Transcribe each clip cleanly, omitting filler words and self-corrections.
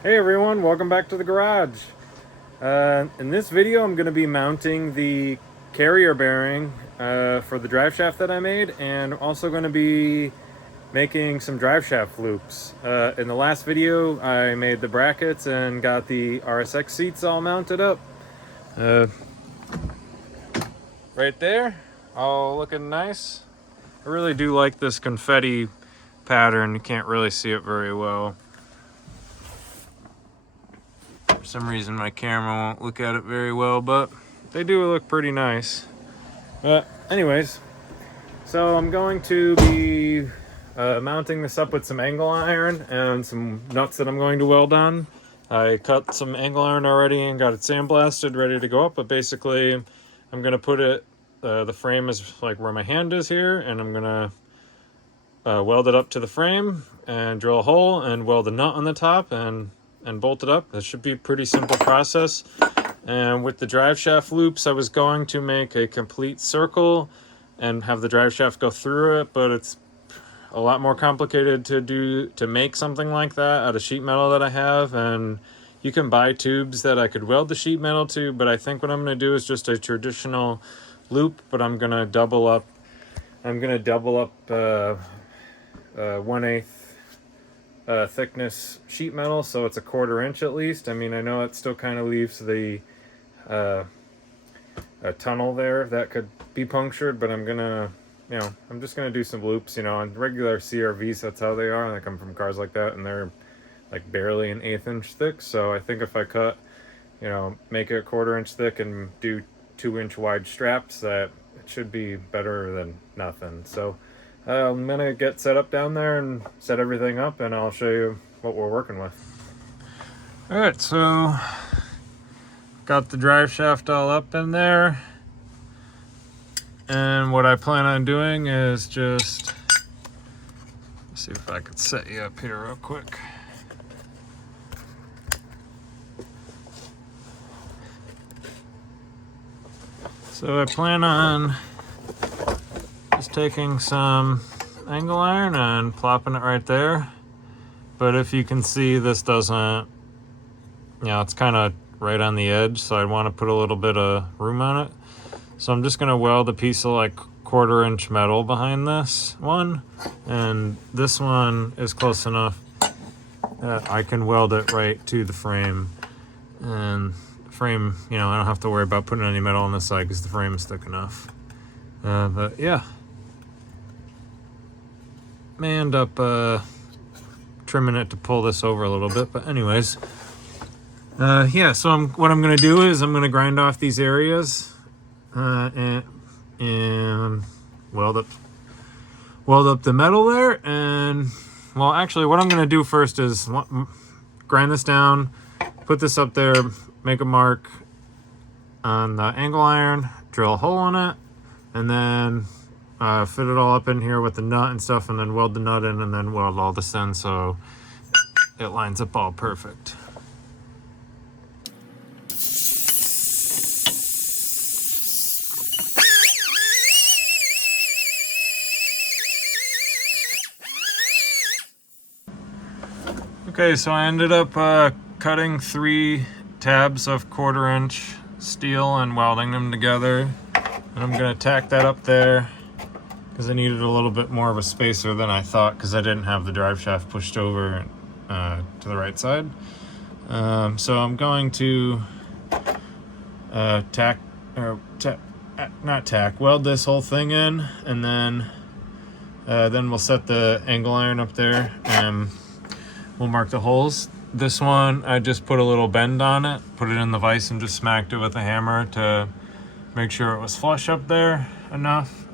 Hey everyone, welcome back to the garage. In this video I'm going to be mounting the carrier bearing for the drive shaft that I made, and also going to be making some drive shaft loops. In the last video I made the brackets and got the RSX seats all mounted up. Right there, all looking nice. I really do like this confetti pattern. You can't really see it very well. For some reason my camera won't look at it very well, but they do look pretty nice. But anyways, so I'm going to be mounting this up with some angle iron and some nuts that I'm going to weld on. I cut some angle iron already and got it sandblasted, ready to go up, but basically I'm going to put it, the frame is like where my hand is here, and I'm going to weld it up to the frame and drill a hole and weld a nut on the top and bolt it up. That should be a pretty simple process. And with the drive shaft loops, I was going to make a complete circle and have the drive shaft go through it, but it's a lot more complicated to make something like that out of sheet metal that I have. And you can buy tubes that I could weld the sheet metal to, but I think what I'm going to do is just a traditional loop, but I'm going to double up 1/8 thickness sheet metal, so it's a 1/4 inch at least. I mean, I know it still kind of leaves the a tunnel there that could be punctured, but I'm just gonna do some loops. On regular CRVs, that's how they are, and they come from cars like that, and they're like barely an 1/8 inch thick. So I think if I cut, make it a 1/4 inch thick and do 2-inch wide straps, that it should be better than nothing. So I'm gonna get set up down there and set everything up, and I'll show you what we're working with. All right, so got the drive shaft all up in there, and what I plan on doing is just see if I could set you up here real quick. So I plan on just taking some angle iron and plopping it right there. But if you can see, this doesn't, it's kind of right on the edge, so I want to put a little bit of room on it. So I'm just going to weld a piece of like 1/4 inch metal behind this one, and this one is close enough that I can weld it right to the frame. And the frame, I don't have to worry about putting any metal on this side because the frame is thick enough. But yeah, may end up trimming it to pull this over a little bit, but anyways, so what I'm gonna do is I'm gonna grind off these areas and weld up the metal there. And well, actually what I'm gonna do first is grind this down, put this up there, make a mark on the angle iron, drill a hole in it, and then fit it all up in here with the nut and stuff, and then weld the nut in, and then weld all this in so it lines up all perfect. Okay, so I ended up cutting 3 tabs of 1/4 inch steel and welding them together, and I'm gonna tack that up there because I needed a little bit more of a spacer than I thought, because I didn't have the drive shaft pushed over to the right side. So I'm going to weld this whole thing in, and then we'll set the angle iron up there and we'll mark the holes. This one, I just put a little bend on it, put it in the vise, and just smacked it with a hammer to make sure it was flush up there enough.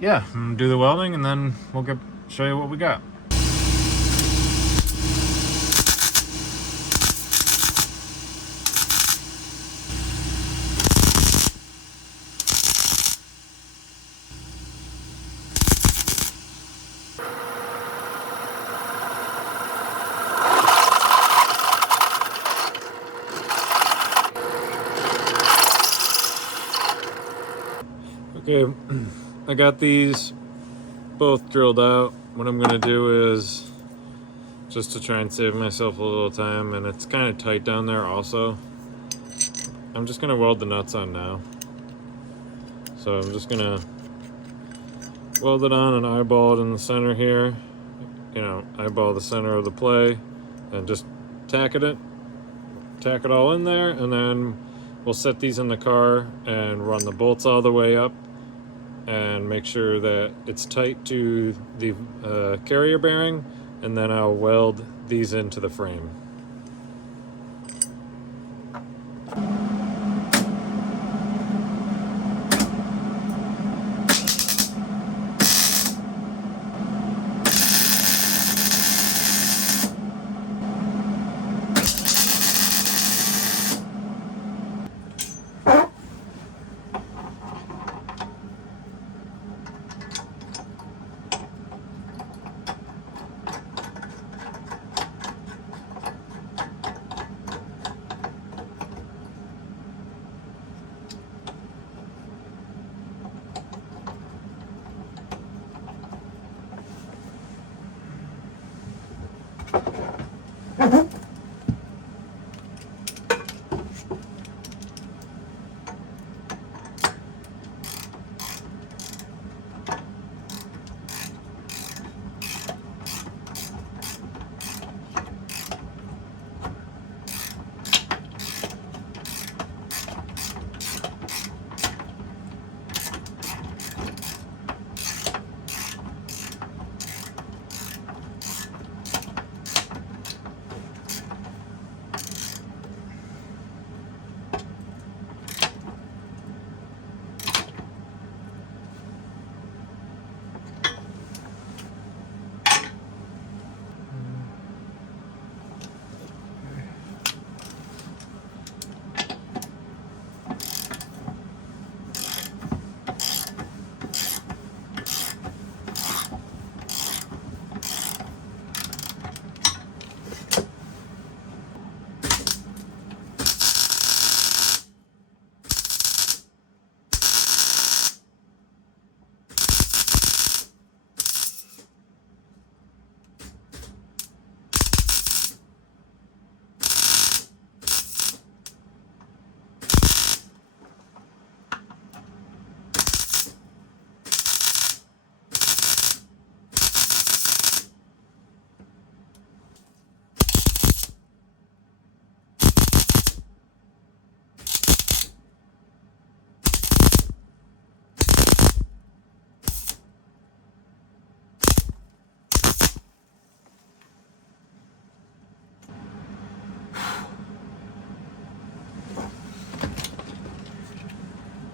Yeah, I'm gonna do the welding, and then we'll show you what we got. Okay, I got these both drilled out. What I'm gonna do is just to try and save myself a little time, and it's kind of tight down there also. I'm just gonna weld the nuts on now. So I'm just gonna weld it on and eyeball it in the center here. You know, eyeball the center of the play and just tack it all in there, and then we'll set these in the car and run the bolts all the way up and make sure that it's tight to the carrier bearing, and then I'll weld these into the frame.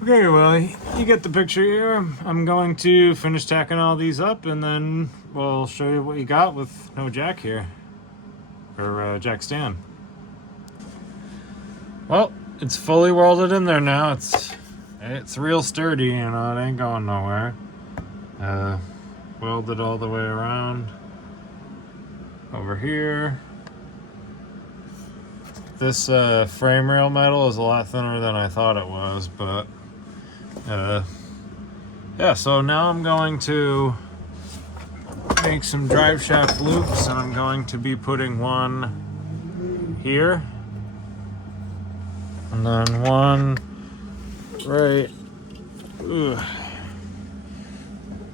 Okay, well, you get the picture here. I'm going to finish tacking all these up, and then we'll show you what you got with no jack here, or jack stand. Well, it's fully welded in there now. It's real sturdy, you know, it ain't going nowhere. Welded all the way around over here. This frame rail metal is a lot thinner than I thought it was, but yeah, so now I'm going to make some drive shaft loops, and I'm going to be putting one here and then one right,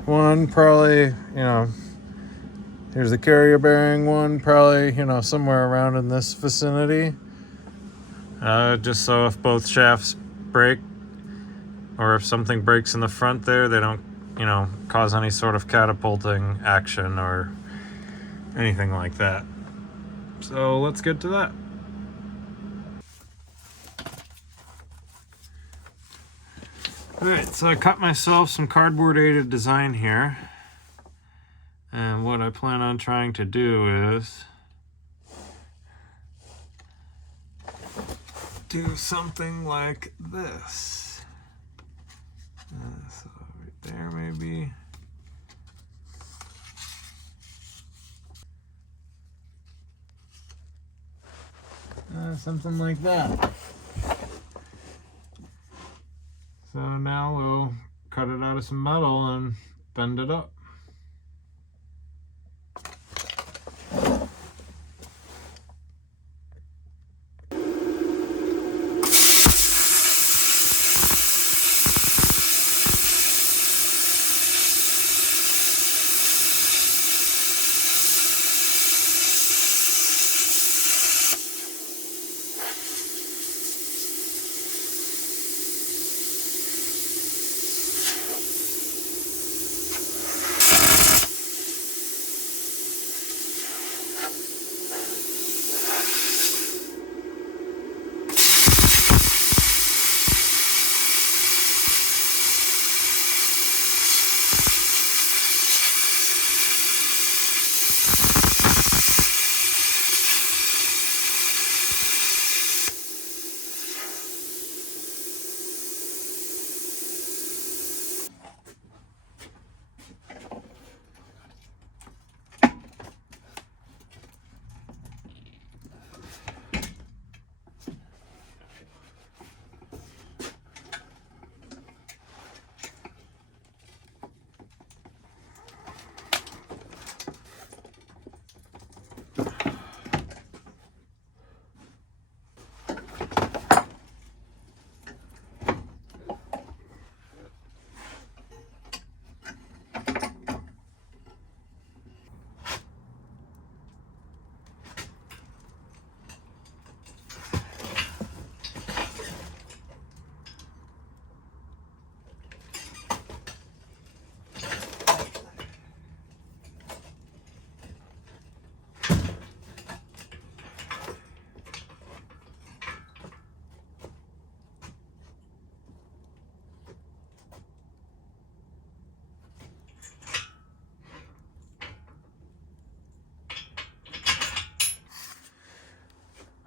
one probably, you know, here's the carrier bearing one, probably, you know, somewhere around in this vicinity, just so if both shafts break, or if something breaks in the front there, they don't, you know, cause any sort of catapulting action or anything like that. So let's get to that. Alright, so I cut myself some cardboard aided design here, and what I plan on trying to do is do something like this. So right there maybe. Something like that. So now we'll cut it out of some metal and bend it up.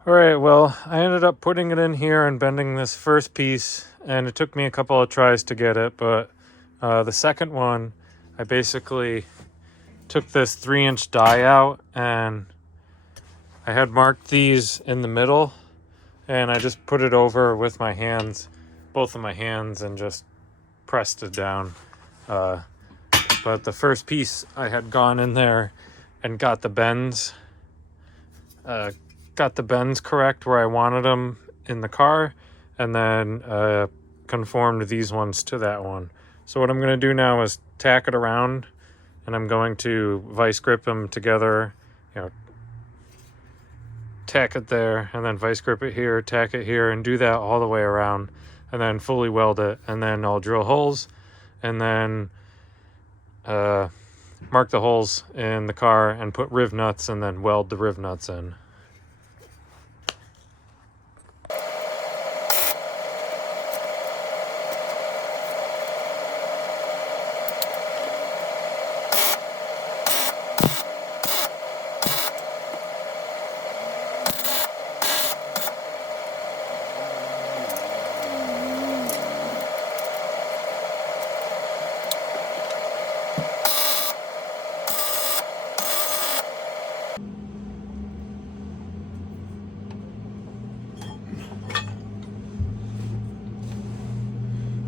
All right, well, I ended up putting it in here and bending this first piece, and it took me a couple of tries to get it, but the second one, I basically took this 3-inch die out, and I had marked these in the middle, and I just put it over with my hands, both of my hands, and just pressed it down. But the first piece, I had gone in there and got the bends correct where I wanted them in the car, and then conformed these ones to that one. So what I'm going to do now is tack it around, and I'm going to vice grip them together, tack it there, and then vice grip it here, tack it here, and do that all the way around, and then fully weld it, and then I'll drill holes, and then mark the holes in the car and put riv nuts, and then weld the riv nuts in.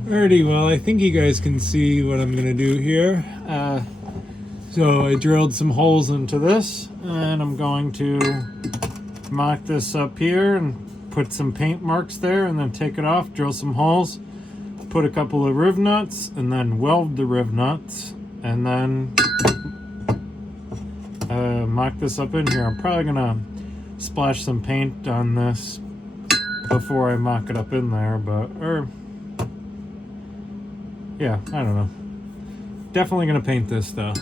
Alrighty, well, I think you guys can see what I'm gonna do here. So I drilled some holes into this, and I'm going to mock this up here and put some paint marks there, and then take it off, drill some holes, put a couple of riv nuts, and then weld the riv nuts, and then mock this up in here. I'm probably gonna splash some paint on this before I mock it up in there, yeah, I don't know. Definitely gonna paint this though.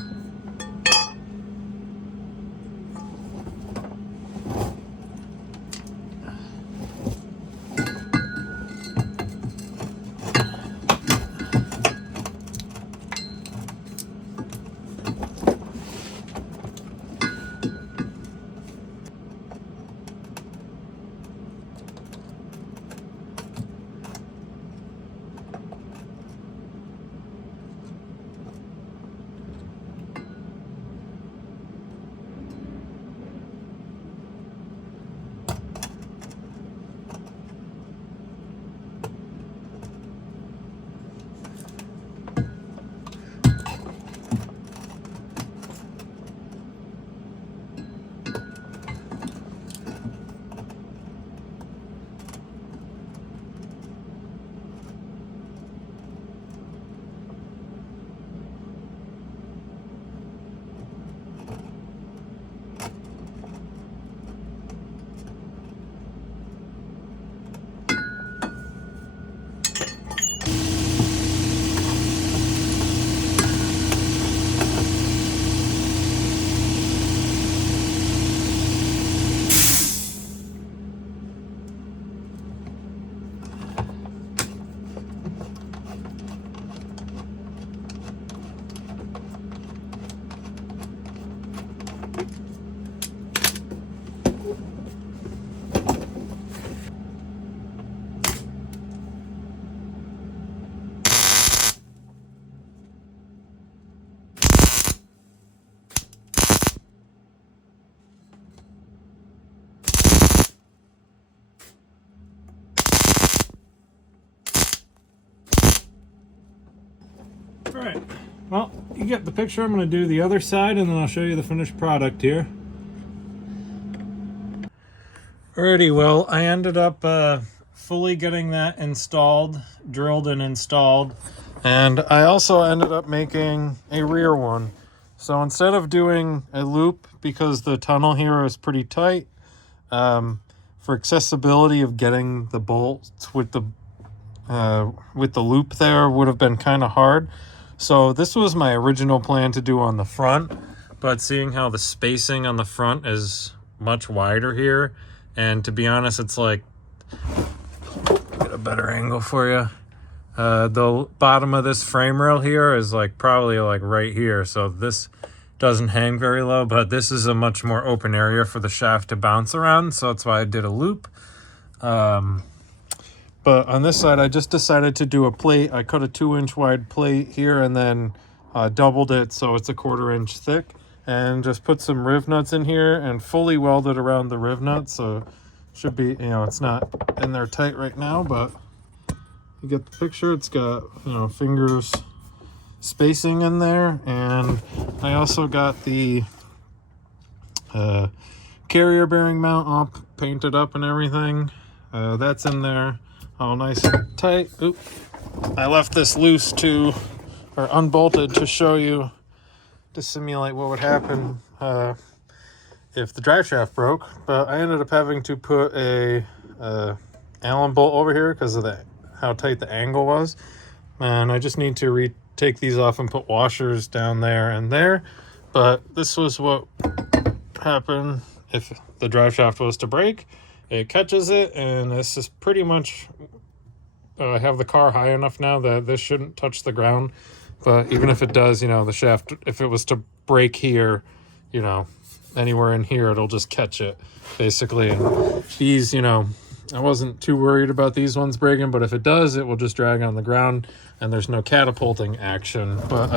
Alright, well, you get the picture. I'm going to do the other side, and then I'll show you the finished product here. Alrighty, well, I ended up fully getting that installed, drilled and installed, and I also ended up making a rear one. So instead of doing a loop, because the tunnel here is pretty tight, for accessibility of getting the bolts with the loop there would have been kind of hard. So this was my original plan to do on the front, but seeing how the spacing on the front is much wider here, and to be honest, it's like, get a better angle for you. The bottom of this frame rail here is like probably like right here. So this doesn't hang very low, but this is a much more open area for the shaft to bounce around, so that's why I did a loop. But on this side, I just decided to do a plate. I cut a 2-inch wide plate here and then doubled it so it's a 1/4 inch thick, and just put some riv nuts in here and fully welded around the riv nuts. So should be, you know, it's not in there tight right now, but you get the picture. It's got, you know, fingers spacing in there. And I also got the carrier bearing mount all painted up and everything. That's in there all nice and tight. Oop, I left this loose to, or unbolted, to show you, to simulate what would happen if the drive shaft broke. But I ended up having to put a Allen bolt over here because of how tight the angle was, and I just need to take these off and put washers down there and there. But this was what happened if the drive shaft was to break. It catches it, and this is pretty much, I have the car high enough now that this shouldn't touch the ground. But even if it does, you know, the shaft, if it was to break here, you know, anywhere in here, it'll just catch it, basically. And these, you know, I wasn't too worried about these ones breaking, but if it does, it will just drag on the ground, and there's no catapulting action. But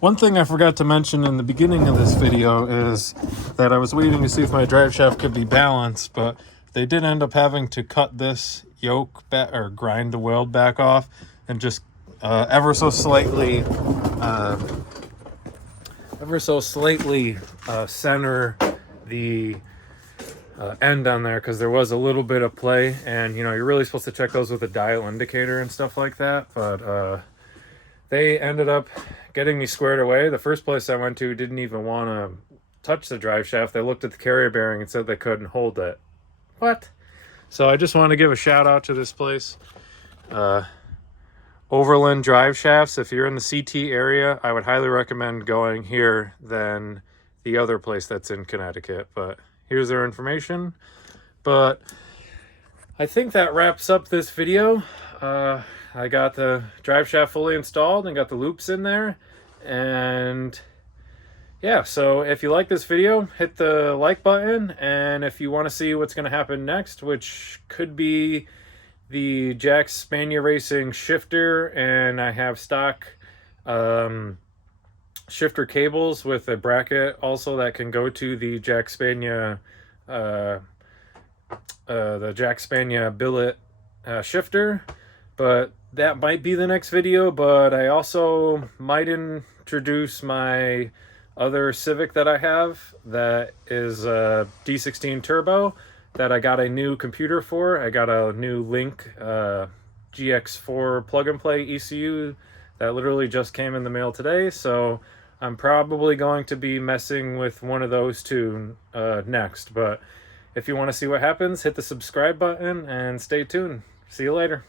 one thing I forgot to mention in the beginning of this video is that I was waiting to see if my drive shaft could be balanced, but they did end up having to cut this yoke back, or grind the weld back off, and just ever so slightly center the end on there, because there was a little bit of play. And you know, you're really supposed to check those with a dial indicator and stuff like that, but they ended up getting me squared away. The first place I went to didn't even want to touch the drive shaft. They looked at the carrier bearing and said they couldn't hold it. What? So I just want to give a shout out to this place, Overland Drive Shafts. If you're in the CT area, I would highly recommend going here than the other place that's in Connecticut. But here's their information. But I think that wraps up this video. I got the drive shaft fully installed and got the loops in there. And yeah, so if you like this video, hit the like button. And if you want to see what's going to happen next, which could be the Jack Spania Racing shifter, and I have stock shifter cables with a bracket also that can go to the Jack Spania billet shifter. But that might be the next video. But I also might introduce my other Civic that I have that is a D16 turbo that I got a new computer for. I got a new Link GX4 plug-and-play ECU that literally just came in the mail today. So I'm probably going to be messing with one of those two next. But if you want to see what happens, hit the subscribe button and stay tuned. See you later.